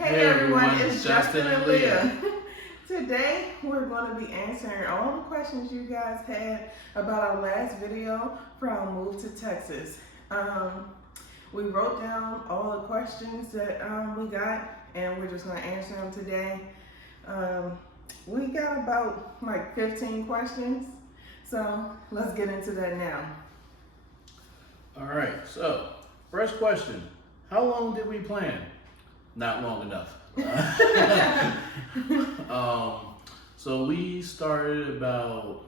Hey everyone, it's Justin and Leah. Today we're going to be answering all the questions you guys had about our last video for our move to Texas. We wrote down all the questions that we got, and we're just going to answer them today. We got about like 15 questions, so let's get into that now. All right, so first question, how long did we plan? Not long enough. So we started about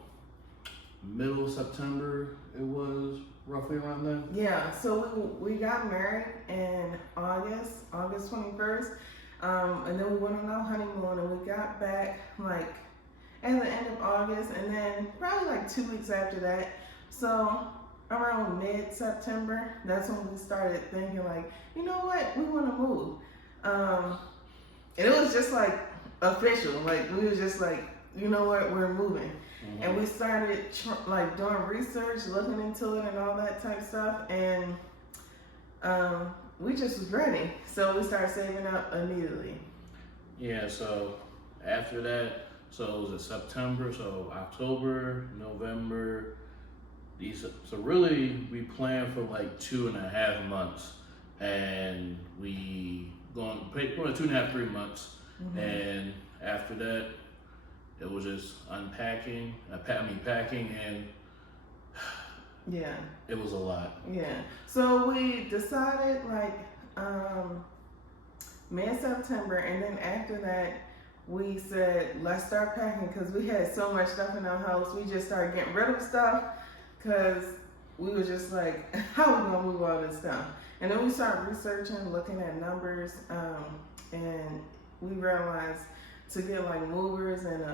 middle of September, it was roughly around then. Yeah, so we got married in August 21st, and then we went on our honeymoon, and we got back like at the end of August, and then probably like 2 weeks after that. So around mid-September, that's when we started thinking like, you know what, we want to move. And it was just like official, like we was just like, you know what, we're moving. Mm-hmm. And we started like doing research, looking into it and all that type of stuff, and we just was ready. So we started saving up immediately. Yeah, so after that, so it was in September, so October, November, so really we planned for like 2.5 months, and we going for 2.5, 3 months. Mm-hmm. And after that, it was just unpacking, packing, and yeah, it was a lot. Yeah, so we decided like mid-September, and then after that we said let's start packing, because we had so much stuff in our house. We just started getting rid of stuff because we were just like, how are we gonna move all this stuff? And then we started researching, looking at numbers, and we realized to get like movers and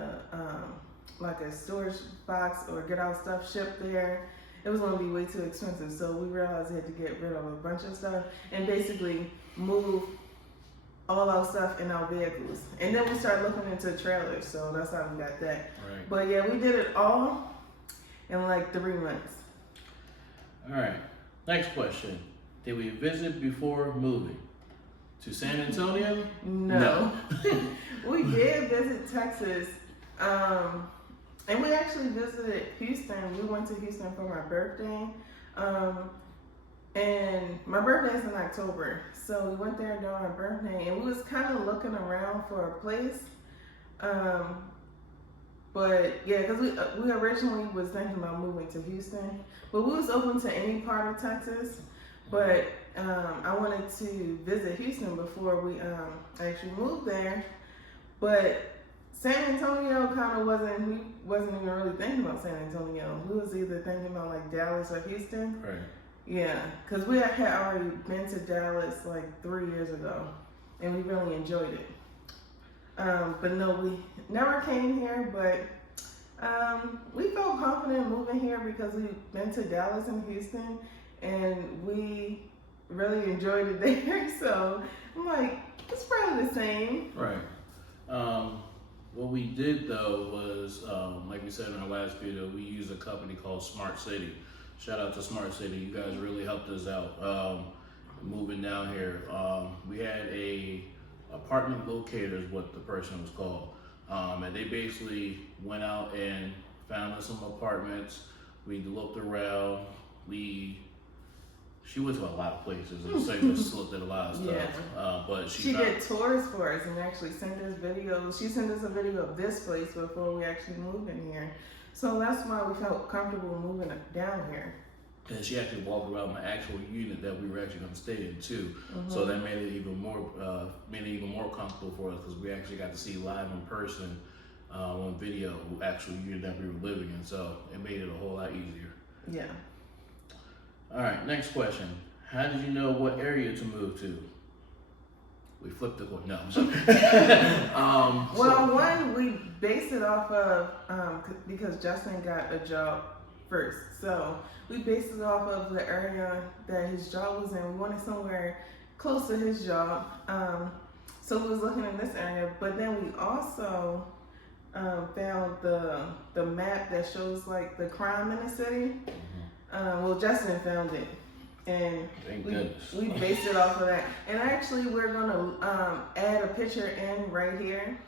like a storage box or get our stuff shipped there, it was gonna be way too expensive. So we realized we had to get rid of a bunch of stuff and basically move all our stuff in our vehicles. And then we started looking into trailers, so that's how we got that. Right. But yeah, we did it all in like 3 months. All right, next question. Did we visit before moving to San Antonio? No. We did visit Texas, and we actually visited Houston. We went to Houston for my birthday, and my birthday is in October, so we went there during my birthday, and we was kind of looking around for a place, but yeah, because we originally was thinking about moving to Houston, but we was open to any part of Texas. But I wanted to visit Houston before we actually moved there. But San Antonio kind of we wasn't even really thinking about San Antonio. We was either thinking about like Dallas or Houston. Right. Yeah, because we had already been to Dallas like 3 years ago, and we really enjoyed it. But no, we never came here, but we felt confident moving here because we've been to Dallas and Houston, and we really enjoyed it there. So I'm like, it's probably the same. Right. What we did though was, like we said in our last video, we used a company called Smart City. Shout out to Smart City. You guys really helped us out moving down here. We had a apartment locator is what the person was called. And they basically went out and found us some apartments. We looked around. She went to a lot of places and just looked at a lot of stuff. Yeah. But she did tours for us and actually sent us videos. She sent us a video of this place before we actually moved in here. So that's why we felt comfortable moving down here. And she actually walked around the actual unit that we were actually going to stay in too. Mm-hmm. So that made it even more comfortable for us, because we actually got to see live in person on video the actual unit that we were living in. So it made it a whole lot easier. Yeah. All right, next question. How did you know what area to move to? We flipped the coin. No, I'm sorry. One, we based it off of, because Justin got a job first. So we based it off of the area that his job was in. We wanted somewhere close to his job. So we was looking in this area, but then we also found the map that shows like the crime in the city. Mm-hmm. Justin found it, and Thank we goodness. we based it off of that. And actually, we're gonna add a picture in right here.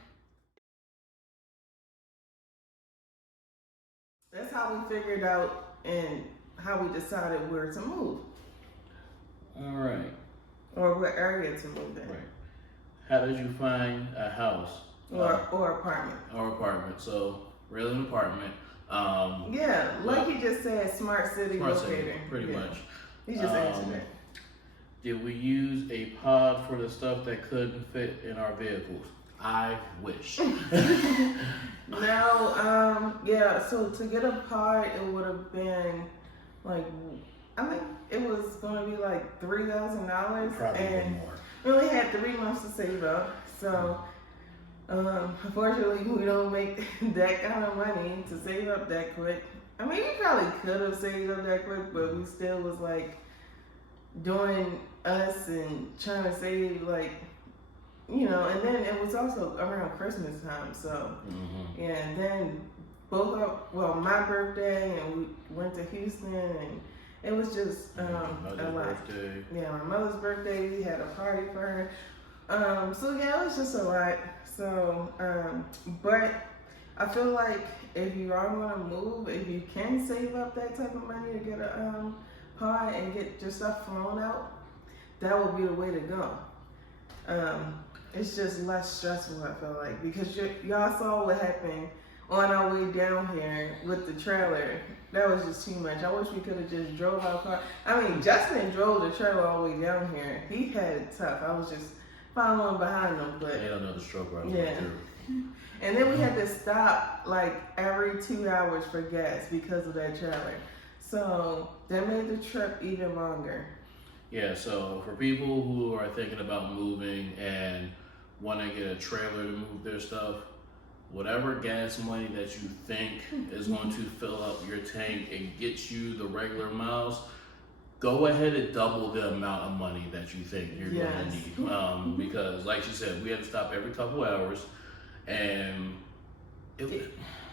That's how we figured out and how we decided where to move All right. or what area to move in. Right. How did you find a house Or apartment. or apartment? So, really an apartment. Yeah, like he just said, smart city Smart locator. city, pretty Yeah. much. He just answered it. Did we use a pod for the stuff that couldn't fit in our vehicles? I wish. No, yeah, so to get a pod, it would have been like, I think it was going to be like $3,000. Probably and more. we only had 3 months to save up. So, unfortunately, we don't make that kind of money to save up that quick. I mean, we probably could have saved up that quick, but we still was like doing us and trying to save, like, you know, and then it was also around Christmas time, so Mm-hmm. yeah, and then my birthday, and we went to Houston, and it was just a Mother's lot. birthday. Yeah, my mother's birthday, we had a party for her. So yeah, it was just a lot. So, but I feel like if you are gonna move, if you can save up that type of money to get a pod and get your stuff flown out, that would be the way to go. It's just less stressful, I feel like, because y'all saw what happened on our way down here with the trailer. That was just too much. I wish we could have just drove our car. I mean, Justin drove the trailer all the way down here. He had it tough. I was just following behind him, but They don't know the stroke I was yeah. going through. And then we had to stop like every 2 hours for gas because of that trailer. So that made the trip even longer. Yeah, so for people who are thinking about moving and want to get a trailer to move their stuff, whatever gas money that you think is going to fill up your tank and get you the regular miles, go ahead and double the amount of money that you think you're going to need. Because like she said, we had to stop every couple hours, and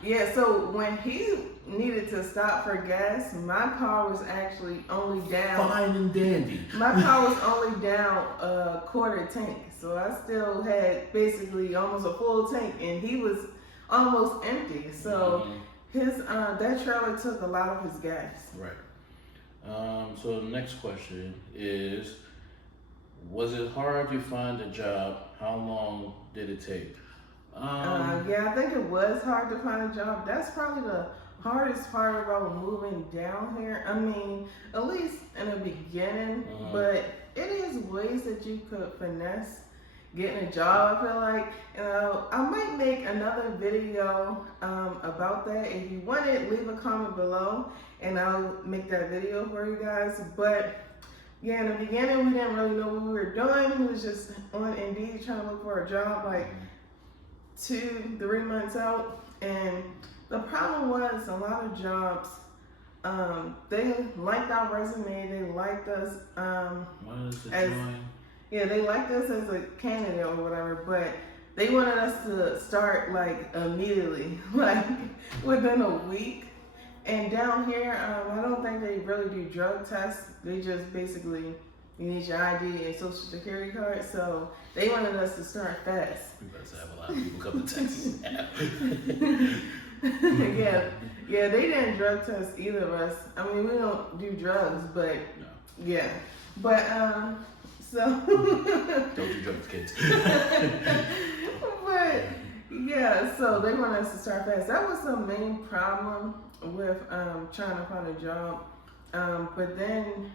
yeah, so when he needed to stop for gas, my car was actually only down. fine and dandy. My car was only down a quarter tank, so I still had basically almost a full tank, and he was almost empty. So his that trailer took a lot of his gas. Right. So the next question is, was it hard to find a job? How long did it take? Yeah, I think it was hard to find a job. That's probably the hardest part about moving down here. I mean, at least in the beginning, but it is ways that you could finesse getting a job, I feel like. I might make another video about that. If you want it, leave a comment below and I'll make that video for you guys. But yeah, in the beginning, we didn't really know what we were doing. We was just on Indeed trying to look for a job like 2-3 months out. And the problem was a lot of jobs, they liked our resume, they liked us they liked us as a candidate or whatever, but they wanted us to start like immediately, like within a week. And down here, I don't think they really do drug tests. They just basically, you need your ID and social security card. So they wanted us to start fast. We better have a lot of people come to Texas now. Yeah, they didn't drug test either of us. I mean, we don't do drugs, but yeah. But so don't do drugs, kids. But yeah, so they want us to start fast. That was the main problem with trying to find a job. But then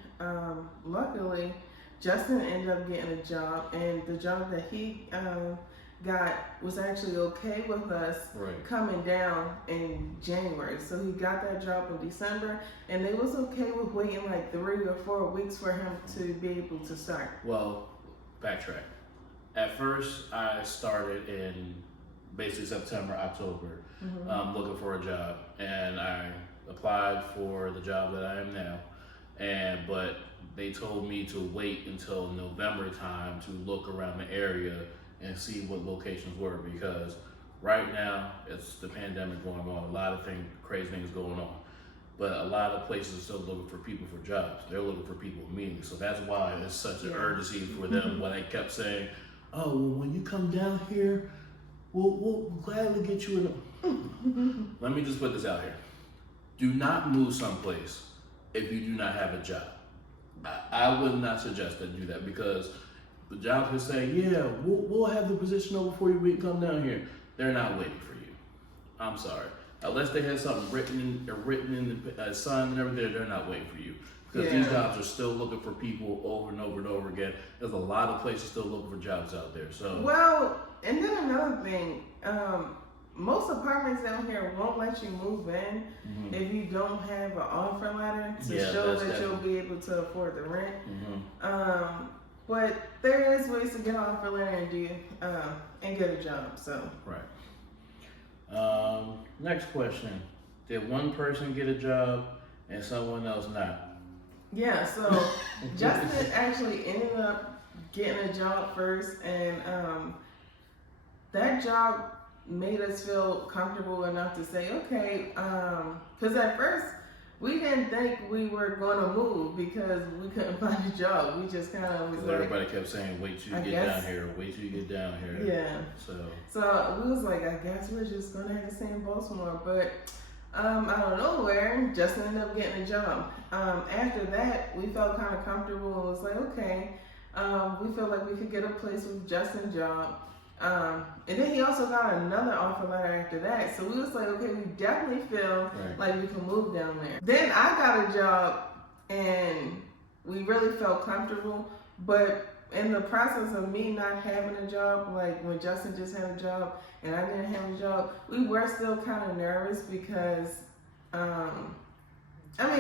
luckily Justin ended up getting a job, and the job that he got was actually okay with us coming down in January. So he got that job in December, and it was okay with waiting like 3 or 4 weeks for him to be able to start. Well, backtrack. At first, I started in basically September, October, looking for a job, and I applied for the job that I am now. But they told me to wait until November time to look around the area and see what locations were, because right now it's the pandemic going on, a lot of crazy things going on. But a lot of places are still looking for people for jobs. They're looking for people immediately. So that's why it's such an urgency for them. When they kept saying, "Oh, well, when you come down here, we'll gladly get you in." Let me just put this out here: do not move someplace if you do not have a job. I would not suggest that you do that, because the job can say, "Yeah, we'll have the position over for you when you come down here." They're not waiting for you. I'm sorry. Unless they have something written in the sign and everything, they're not waiting for you. Because these jobs are still looking for people over and over and over again. There's a lot of places still looking for jobs out there. So well, and then another thing, most apartments down here won't let you move in if you don't have an offer letter to show that you'll be able to afford the rent. But there is ways to get an offer letter and get a job. So right. Next question: did one person get a job and someone else not? Yeah, so Justin actually ended up getting a job first, and that job made us feel comfortable enough to say, okay, because at first we didn't think we were going to move because we couldn't find a job. We just kind of was like, everybody kept saying, "Wait till you get down here. Wait till you get down here." Yeah. So we was like, I guess we're just gonna have to stay in Baltimore, but. Out of nowhere, Justin ended up getting a job. After that, we felt kind of comfortable and was like, okay, we felt like we could get a place with Justin's job. And then he also got another offer letter after that. So we was like, okay, we definitely feel like we can move down there. Then I got a job and we really felt comfortable, but in the process of me not having a job, like when Justin just had a job and I didn't have a job, we were still kind of nervous because,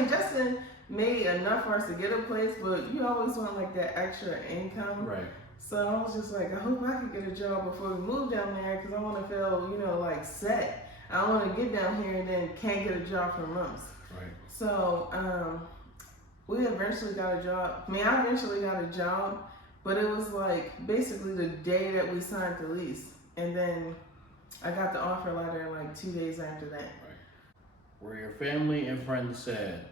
Justin made enough for us to get a place, but you always want like that extra income. Right. So I was just like, I hope I could get a job before we move down there because I want to feel, like set. I don't want to get down here and then can't get a job for months. Right. So we eventually got a job. I eventually got a job. But it was like basically the day that we signed the lease. And then I got the offer letter like 2 days after that. Right. Were your family and friends sad?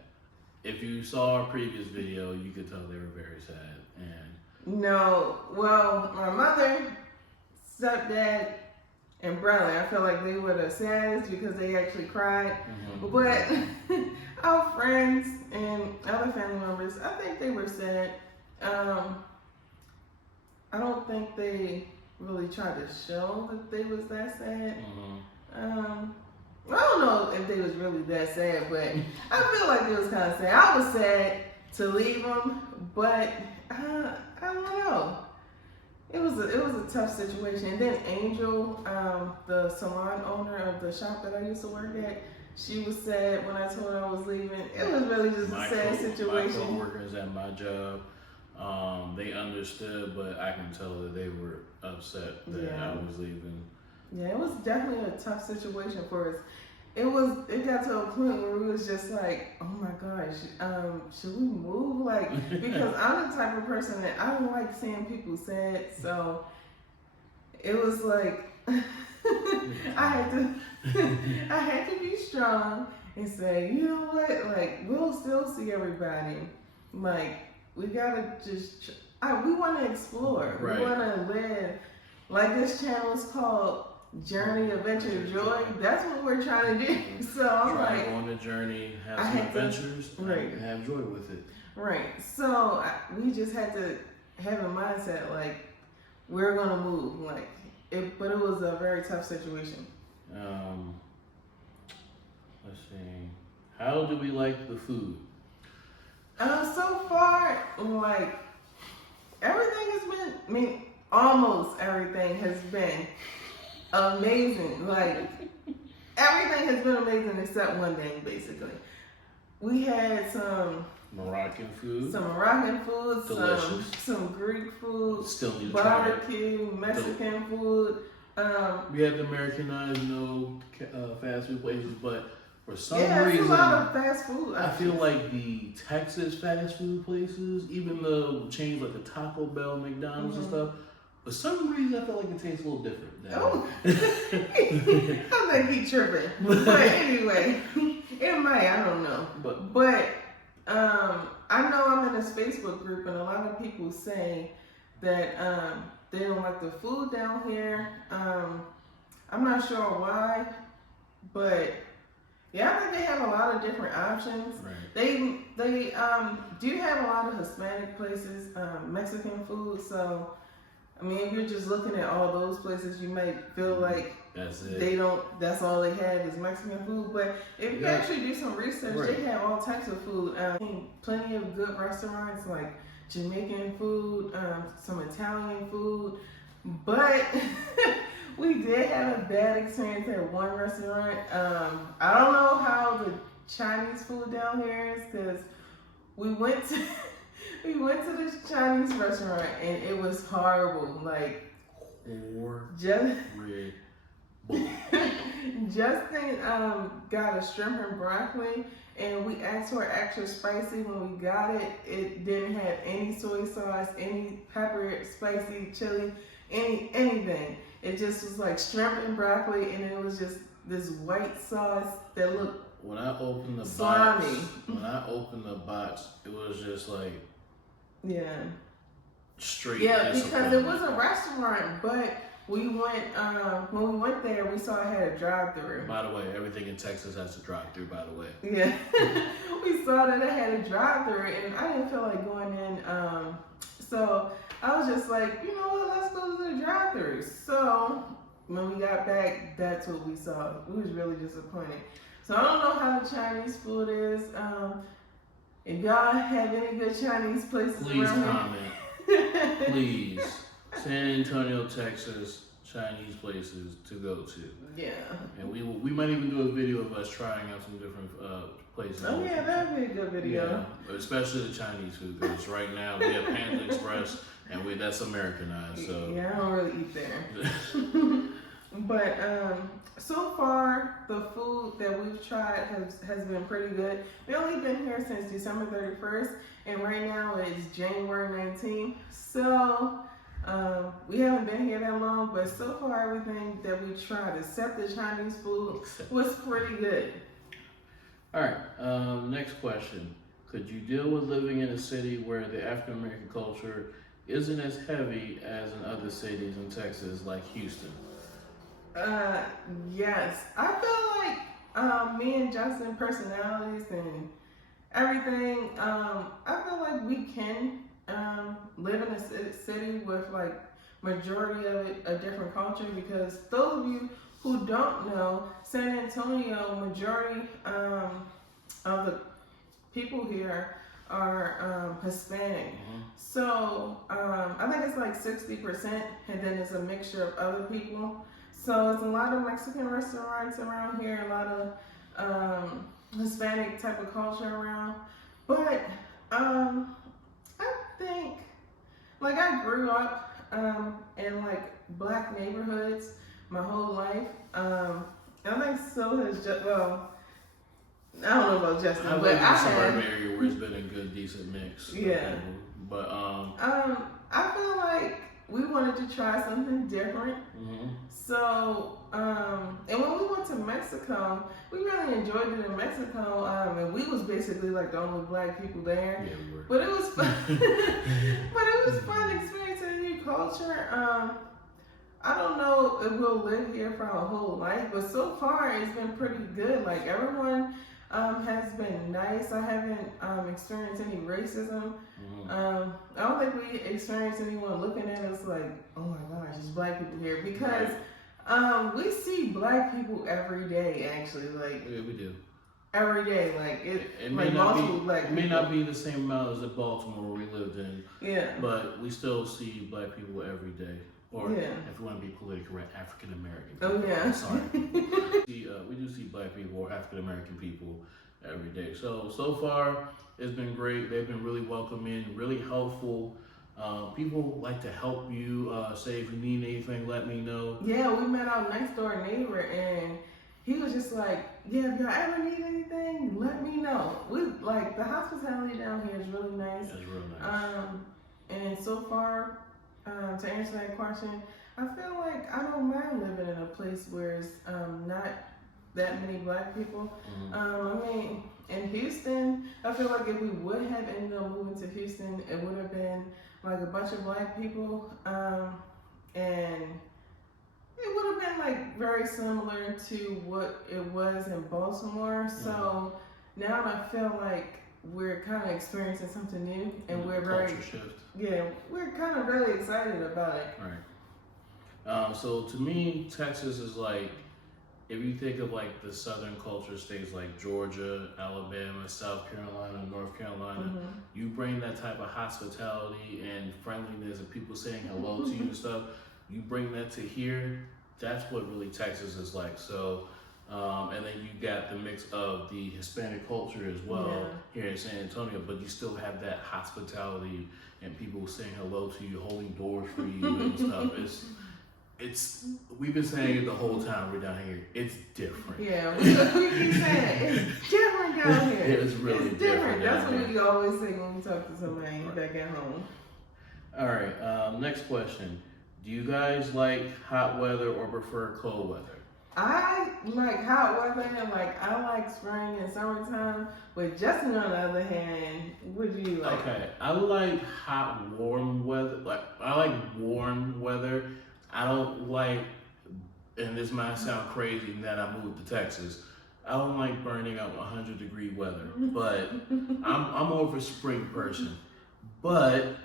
If you saw our previous video, you could tell they were very sad. And no, well, my mother, stepdad, and brother, I feel like they were the saddest because they actually cried. But our friends and other family members, I think they were sad. I don't think they really tried to show that they was that sad. I don't know if they was really that sad, but I feel like it was kind of sad. I was sad to leave them, but I don't know. It was a tough situation. And then Angel, the salon owner of the shop that I used to work at, she was sad when I told her I was leaving. It was really just a sad situation. My coworkers at my job, they understood, but I can tell that they were upset that I was leaving. Yeah, it was definitely a tough situation for us. It got to a point where we was just like, oh my gosh, should we move? Like, because I'm the type of person that I don't like seeing people sad, so it was like I had to be strong and say, you know what, like we'll still see everybody. Like we gotta just, we want to explore. Right. We want to live. Like this channel is called Journey, Adventure, Joy. That's what we're trying to do. So I'm like, go on a journey, have some adventures, and have joy with it. Right. So we just had to have a mindset like we're gonna move. Like but it was a very tough situation. Let's see. How do we like the food? So far, like everything has been. Almost everything has been amazing. Like everything has been amazing except one thing, basically. We had some Moroccan food. Delicious. Some Greek food. Still need to barbecue, Mexican food. We had the Americanized, fast food places, but for some reason, it's a lot of fast food. I feel like the Texas fast food places, even the chains like the Taco Bell, McDonald's and stuff, for some reason I feel like it tastes a little different. I think he tripping. But anyway, It might, I don't know. But I know I'm in this Facebook group, and a lot of people say that they don't like the food down here. I'm not sure why, but yeah, I think they have a lot of different options. Right. They do have a lot of Hispanic places, Mexican food. So I mean, if you're just looking at all those places, you might feel like that's it. they don't. That's all they have is Mexican food. But if you actually do some research, right. they have all types of food. Plenty of good restaurants like Jamaican food, some Italian food. But we did have a bad experience at one restaurant. I don't know how the Chinese food down here is, because we went to this Chinese restaurant and it was horrible. Like Justin got a shrimp and broccoli, and we asked for extra spicy. When we got it, it didn't have any soy sauce, any pepper, spicy, chili, anything. It just was like shrimp and broccoli, and it was just this white sauce that looked when I opened the slimy. box, it was just like straight. Yeah, because it was a restaurant, but we went when we went there, we saw it had a drive-through. By the way, everything in Texas has a drive-through. By the way. Yeah, we saw that it had a drive-through, and I didn't feel like going in. So I was just like, you know what, let's go to the drive-through. So when we got back, that's what we saw. We was really disappointed. So I don't know how the Chinese food is. If y'all have any good Chinese places around comment. Please. San Antonio, Texas, Chinese places to go to. Yeah. And we might even do a video of us trying out some different places. Oh yeah, that'd be a good video. Yeah, especially the Chinese food, because right now we have Panda Express, and that's Americanized. So yeah, I don't really eat there. But so far the food that we've tried has been pretty good. We only been here since December 31st, and right now it's January 19th. So we haven't been here that long, but so far everything that we tried, except the Chinese food, was pretty good. All right, next question. Could you deal with living in a city where the African American culture isn't as heavy as in other cities in Texas, like Houston? Yes. I feel like me and Justin personalities and everything, I feel like we can live in a city with like majority of it a different culture, because those of you who don't know, San Antonio, majority of the people here are Hispanic. Mm-hmm. So I think it's like 60%, and then it's a mixture of other people. So it's a lot of Mexican restaurants around here, a lot of Hispanic type of culture around. But I think, like, I grew up in like black neighborhoods my whole life. I think so has just, well, I don't know about Justin, I but live in I a suburban have. area where it's been a good, decent mix. Yeah. But I feel like we wanted to try something different. Mm-hmm. So, and when we went to Mexico, we really enjoyed it in Mexico. And we was basically like the only black people there. Yeah, we were. But it was fun. But it was fun experiencing a new culture. I don't know if we'll live here for our whole life, but so far it's been pretty good. Like, everyone has been nice. I haven't experienced any racism. Mm-hmm. I don't think we experienced anyone looking at us like, oh my gosh, it's black people here, because we see black people every day. Actually, like, yeah, we do. Every day, like it like multiple black people. It may not be the same amount as in Baltimore where we lived in. Yeah. But we still see black people every day. Or if you want to be politically correct, African American people. Oh yeah. Sorry. We do see black people or African American people every day. So far it's been great. They've been really welcoming, really helpful. People like to help you. Say if you need anything, let me know. Yeah, we met our next door neighbor, and he was just like, yeah, if y'all ever need anything, let me know. We like the hospitality down here is really nice. It's real nice. And so far, to answer that question, I feel like I don't mind living in a place where it's not that many black people. Mhm. I mean, in Houston, I feel like if we would have ended up moving to Houston, it would have been like a bunch of black people, and it would have been like very similar to what it was in Baltimore. So now I feel like we're kind of experiencing something new, and we're very, culture shift. yeah, we're kind of really excited about it. Right. So to me, Texas is like, if you think of like the southern culture states like Georgia, Alabama, South Carolina, North Carolina, you bring that type of hospitality and friendliness and people saying hello to you and stuff, you bring that to here, that's what really Texas is like. So, and then you got the mix of the Hispanic culture as well here in San Antonio, but you still have that hospitality and people saying hello to you, holding doors for you and stuff. It's we've been saying it the whole time we're down here. It's different. Yeah, we keep saying it. It's different down here. It's really different. That's what we always say when we talk to somebody back at home. All right, next question. Do you guys like hot weather or prefer cold weather? I like hot weather, like I like spring and summertime, but Justin on the other hand, what do you like? Okay, I like hot, warm weather. Like I like warm weather. I don't like, and this might sound crazy that I moved to Texas, I don't like burning up 100-degree weather, but I'm more of a spring person. But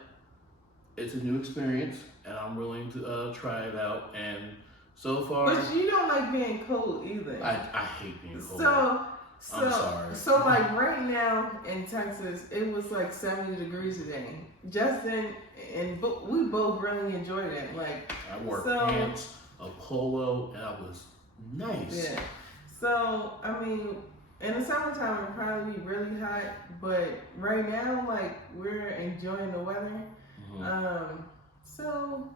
it's a new experience, and I'm willing to try it out. And so far, but you don't like being cold either. I hate being cold. I'm sorry. So like right now in Texas, it was like 70 degrees today. Justin and we both really enjoyed it. Like I wore pants, a polo, and I was nice. Yeah. So I mean, in the summertime it'd probably be really hot, but right now like we're enjoying the weather. So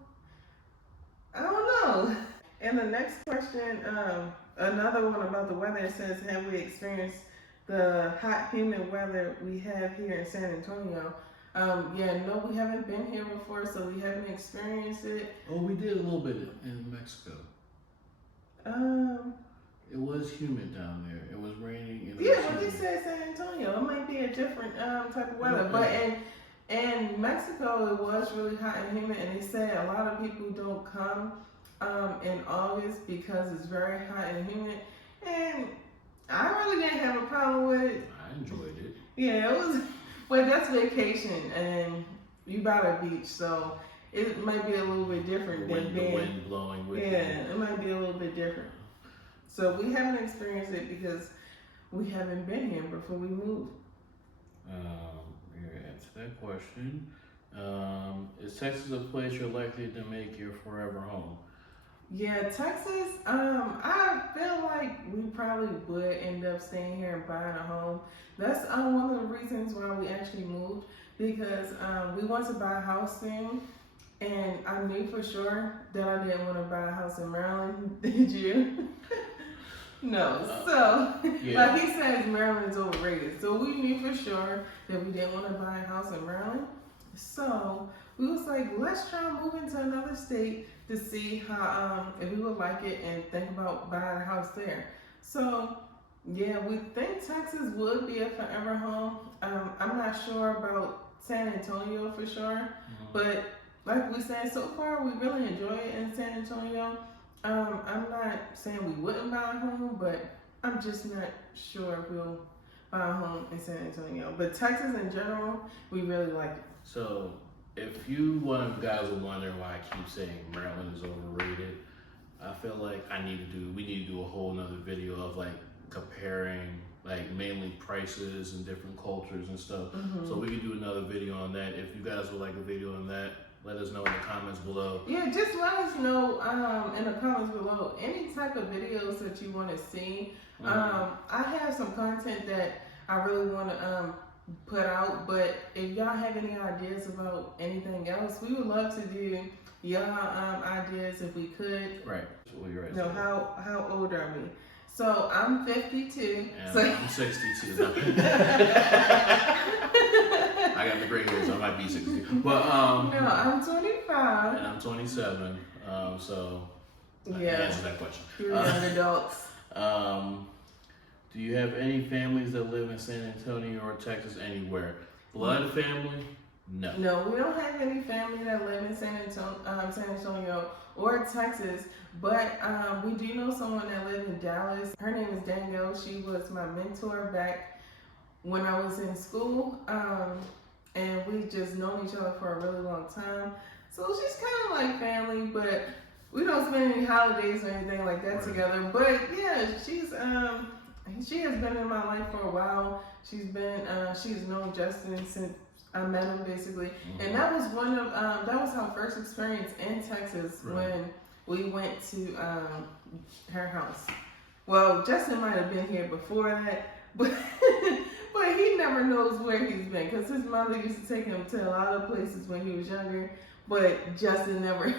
I don't know. And the next question, another one about the weather, it says, have we experienced the hot, humid weather we have here in San Antonio? No, we haven't been here before, so we haven't experienced it. Oh, we did a little bit in Mexico. It was humid down there. It was raining. But they said San Antonio. It might be a different type of weather. But in Mexico, it was really hot and humid, and they said a lot of people don't come in August because it's very hot and humid. And I really didn't have a problem with it. I enjoyed it. Yeah, it was. But that's vacation, and you by the beach, so it might be a little bit different than being. The wind blowing with you. It might be a little bit different. So we haven't experienced it because we haven't been here before we moved. Here, answer that question. Is Texas a place you're likely to make your forever home? Yeah, Texas, I feel like we probably would end up staying here and buying a home. That's one of the reasons why we actually moved, because we want to buy a house soon, and I knew for sure that I didn't want to buy a house in Maryland. Did you? No. Like he says, Maryland is overrated. So we knew for sure that we didn't want to buy a house in Maryland. So we was like, let's try moving to another state to see how if we would like it and think about buying a house there. So yeah, we think Texas would be a forever home. I'm not sure about San Antonio for sure, but like we said, so far we really enjoy it in San Antonio. I'm not saying we wouldn't buy a home, but I'm just not sure if we'll buy a home in San Antonio. But Texas in general, we really like it. So, if you one of the guys are wondering why I keep saying Maryland is overrated, I feel like we need to do a whole nother video of like comparing like mainly prices and different cultures and stuff. So we could do another video on that. If you guys would like a video on that, let us know in the comments below. Yeah, just let us know in the comments below any type of videos that you want to see. I have some content that I really want to put out, but if y'all have any ideas about anything else, we would love to do y'all ideas if we could. Right. Well, you're right. No, how old are we? So I'm 52. And So I'm 62. I got the gray hairs, so I might be 62. But no, I'm 25. And I'm 27. So I yeah, can answer that question. we're young adults. Do you have any families that live in San Antonio or Texas anywhere? Blood family? No. No, we don't have any family that live in San Antonio or Texas, but we do know someone that lived in Dallas. Her name is Danielle. She was my mentor back when I was in school, and we just known each other for a really long time. So she's kind of like family, but we don't spend any holidays or anything like that together. But yeah, she has been in my life for a while. She's known Justin since I met him basically, and that was that was our first experience in Texas when we went to her house. Well, Justin might have been here before that, but but he never knows where he's been because his mother used to take him to a lot of places when he was younger, but Justin never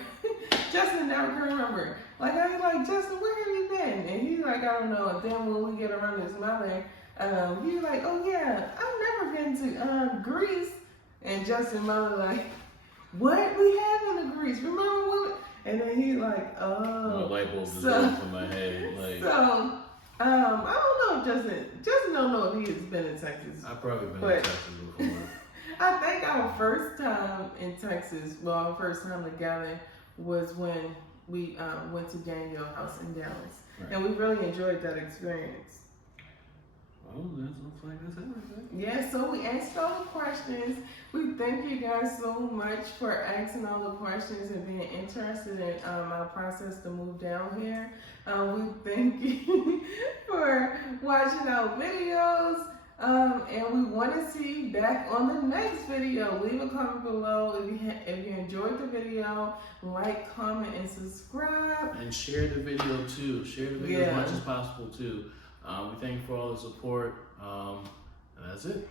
can remember. Like I was like, Justin, where have you been? And he's like, I don't know. And then when we get around his mother, he's like, oh yeah, I've never been to Greece. And Justin's mother like, what? We have been to Greece. Remember when? And then he's like, oh. My light bulb just went off in my head. Like, so, I don't know if Justin don't know if he has been in Texas. I've probably been in Texas before. I think our first time in Texas, well, our first time together was when we went to Danielle's house in Dallas. Right. And we really enjoyed that experience. Oh, that looks like that's everything. Yeah, so we asked all the questions. We thank you guys so much for asking all the questions and being interested in our process to move down here. We thank you for watching our videos. And we want to see you back on the next video. Leave a comment below if you enjoyed the video. Like, comment, and subscribe. And share the video too. Share the video as much as possible too. We thank you for all the support. And that's it.